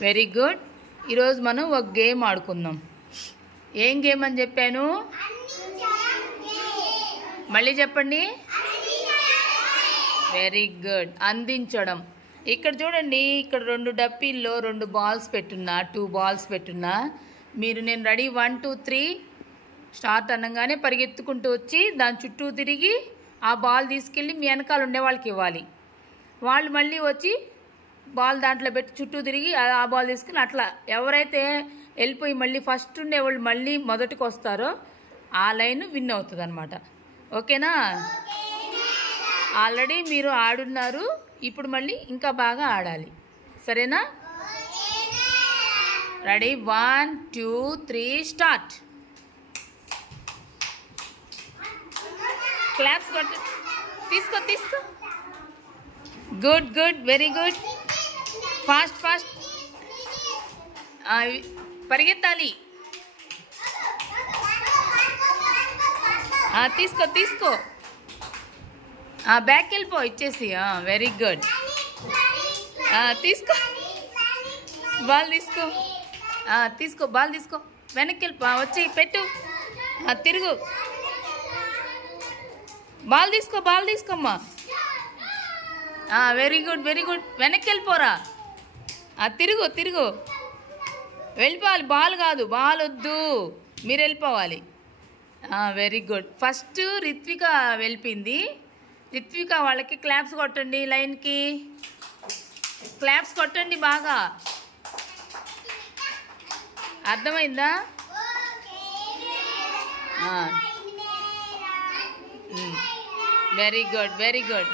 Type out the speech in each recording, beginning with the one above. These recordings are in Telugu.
Very good. ఈరోజు మనం ఒక గేమ్ ఆడుకుందాం. ఏం గేమ్ అని చెప్పాను? మళ్ళీ చెప్పండి. Very good. అందించడం. ఇక్కడ చూడండి, ఇక్కడ 2 డప్పీల్లో 2 బాల్స్ పెట్టున్నా, 2 బాల్స్ పెట్టున్నా. మీరు నేను రెడీ 1 2 3 స్టార్ట్ అనగానే పరిగెత్తుకుంటూ వచ్చి దాని చుట్టూ తిరిగి ఆ బాల్ తీసుకెళ్ళి మీ వెనకాల ఉండే వాళ్ళకి ఇవ్వాలి. వాళ్ళు మళ్ళీ వచ్చి బాల్ దాంట్లో పెట్టి చుట్టూ తిరిగి ఆ బాల్ తీసుకుని అట్లా ఎవరైతే వెళ్ళిపోయి మళ్ళీ ఫస్ట్ ఉండేవాళ్ళు మళ్ళీ మొదటికి వస్తారో ఆ లైన్ విన్ అవుతుంది అనమాట. ఓకేనా? ఆల్రెడీ మీరు ఆడున్నారు, ఇప్పుడు మళ్ళీ ఇంకా బాగా ఆడాలి. సరేనా? Ready 1 2 3 start. క్లాప్స్ కొట్టు. తీసుకో తీసుకో. Good good, very good. Fast fast పరిగెత్తాలి. తీసుకో తీసుకో. బ్యాక్ వెళ్ళిపో ఇచ్చేసి. Very good. తీసుకో బాల్ తీసుకో. తీసుకో బాల్ తీసుకో. వెనక్కి వెళ్ళిపో. వచ్చి పెట్టు. తిరుగు. బాల్ తీసుకో, బాల్ తీసుకోమ్మా. Very good very good. వెనక్కి వెళ్ళిపోరా. తిరుగు తిరుగు. వెళ్ళిపోవాలి. బాల్ కాదు, బాల్ వద్దు, మీరు వెళ్ళిపోవాలి. Very good. ఫస్ట్ రిత్విక వెళ్ళిపోయింది. రిత్విక వాళ్ళకి క్లాప్స్ కొట్టండి. లైన్కి క్లాప్స్ కొట్టండి బాగా. అర్థమైందా? Very good very good.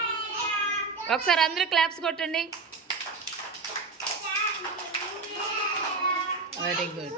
ఒకసారి అందరూ క్లాప్స్ కొట్టండి. Very good.